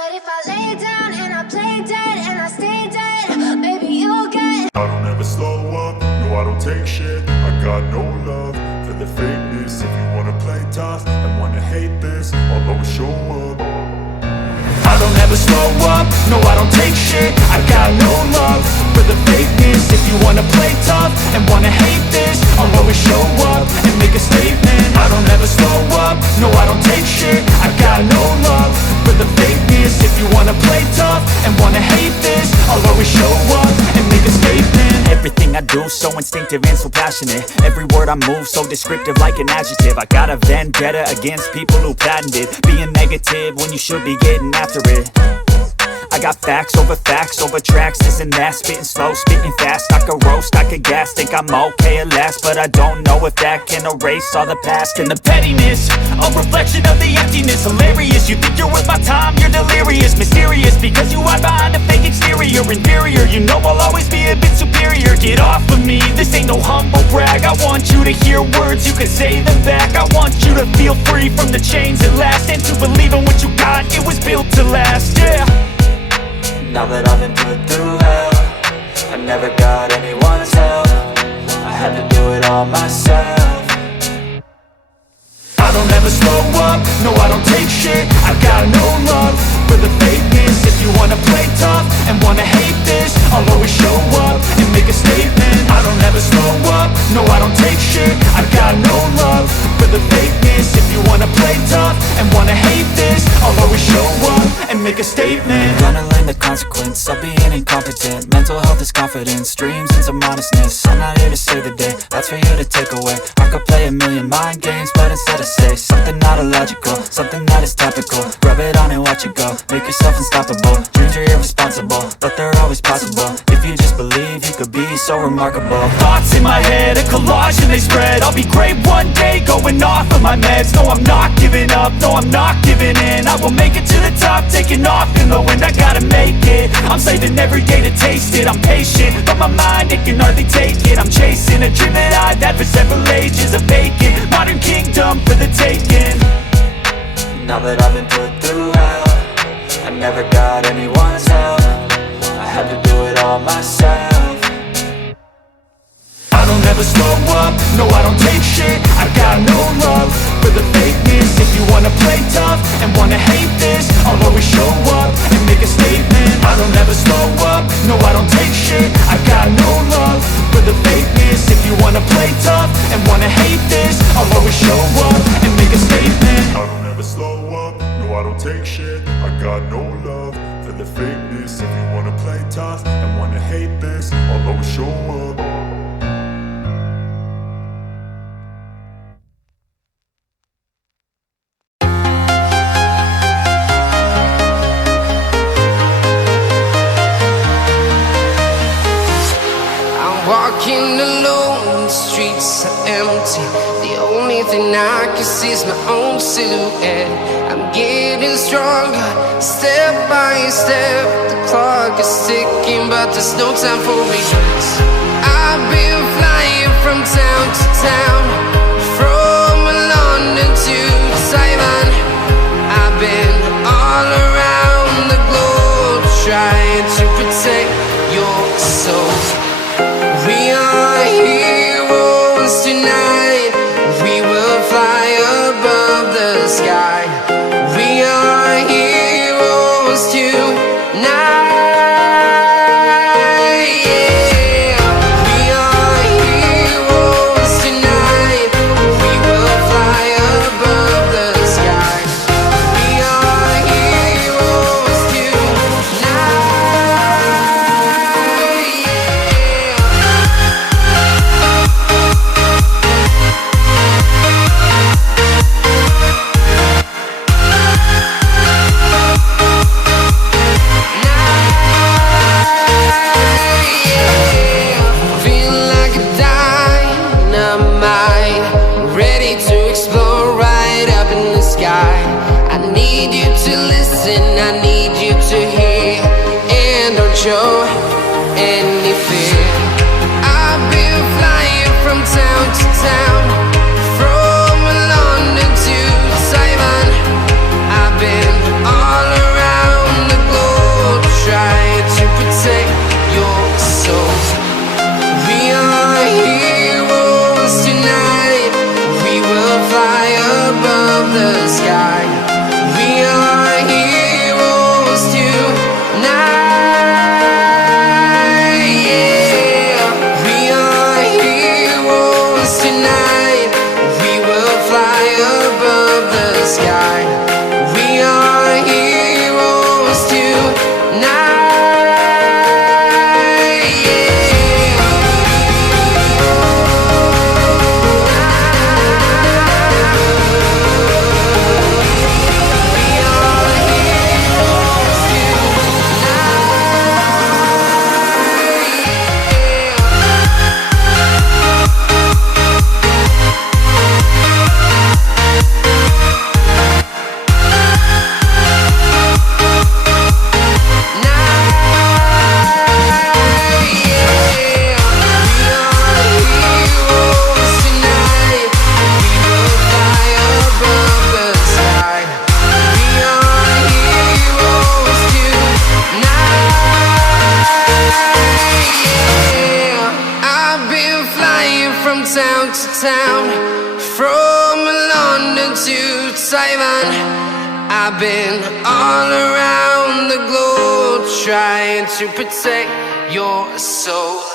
But if I lay down and I play dead and I stay dead, maybe you'll get. I don't ever slow up, no I don't take shit. I got no love for the fakeness. If you wanna play tough and wanna hate this, I'll always show up. I don't ever slow up, no I don't take shit. I got no love for the fakeness. If you wanna play tough and wanna hate this, I'll always show up and make a statement. I don't ever slow up, no I don't take shit. I got no love for the fakeness. If you wanna play tough and wanna hate this, I'll always show up and make a statement. Everything I do so instinctive and so passionate. Every word I move so descriptive like an adjective. I got a vendetta against people who patented being negative when you should be getting after it. I got facts over tracks, this and that. Spitting slow, spitting fast. I could roast, I could gas. Think I'm okay at last, but I don't know if that can erase all the past. And the pettiness, a reflection of the emptiness. Hilarious, you think you're worth my time, you're delirious. Mysterious, because you hide behind a fake exterior. Inferior, you know I'll always be a bit superior. Get off of me, this ain't no humble brag. I want you to hear words, you can say them back. I want you to feel free from the chains at last, and to believe in what you got, it was built to last, yeah. Now that I've been put through hell, I never got anyone's help. I had to do it all myself. I don't ever slow up, no I don't take shit. I got no love for the fakeness. If you wanna play tough and wanna hate this, I'll always show up and make a statement. I don't ever slow up, no I don't take shit. I got no love for the fakeness. If you wanna play tough and wanna hate this, I'll always show up and make a statement. Gonna learn the consequence of being incompetent. Mental health is confidence, dreams and some modestness. I'm not here to save the day, that's for you to take away. I could play a million mind games, but instead I say something not illogical, something that is topical. Rub it on and watch it go, make yourself unstoppable. Dreams are irresponsible, but they're always possible. If you just believe, you could be so remarkable. Thoughts in my head, a collage and they spread. I'll be great one day, going off of my meds. No, I'm not giving up, no, I'm not giving in. I will make it to the top, taking off in the wind. I gotta make it, I'm saving every day to taste it. I'm patient, but my mind, it can hardly take it. I'm chasing a dream that I've had for several ages. A vacant, modern kingdom for the taking. Now that I've been put through hell, I never got anyone's help. I had to do it all myself. I don't ever slow up, no I don't take shit. I got no love for the fakeness. If you wanna play tough and wanna hate this, I'll always show up and make a statement. I don't ever slow up, no I don't take shit. I got no love for the fakeness. If you wanna play tough and wanna hate this, I'll always show up and make a statement. I don't ever slow up, no I don't take shit. I got no love for the fakeness. If you wanna play tough and wanna hate this, I'll always show up. Walking alone, the streets are empty. The only thing I can see is my own silhouette. I'm getting stronger, step by step. The clock is ticking, but there's no time for regrets. I've been flying from town to town, from London to Taiwan. I've been all around the globe, trying to protect your soul. We are heroes tonight. We will fly above the sky. We are heroes tonight. Yeah. We are heroes tonight. We will fly above the sky. We are heroes tonight. Now town, from London to Taiwan. I've been all around the globe trying to protect your soul.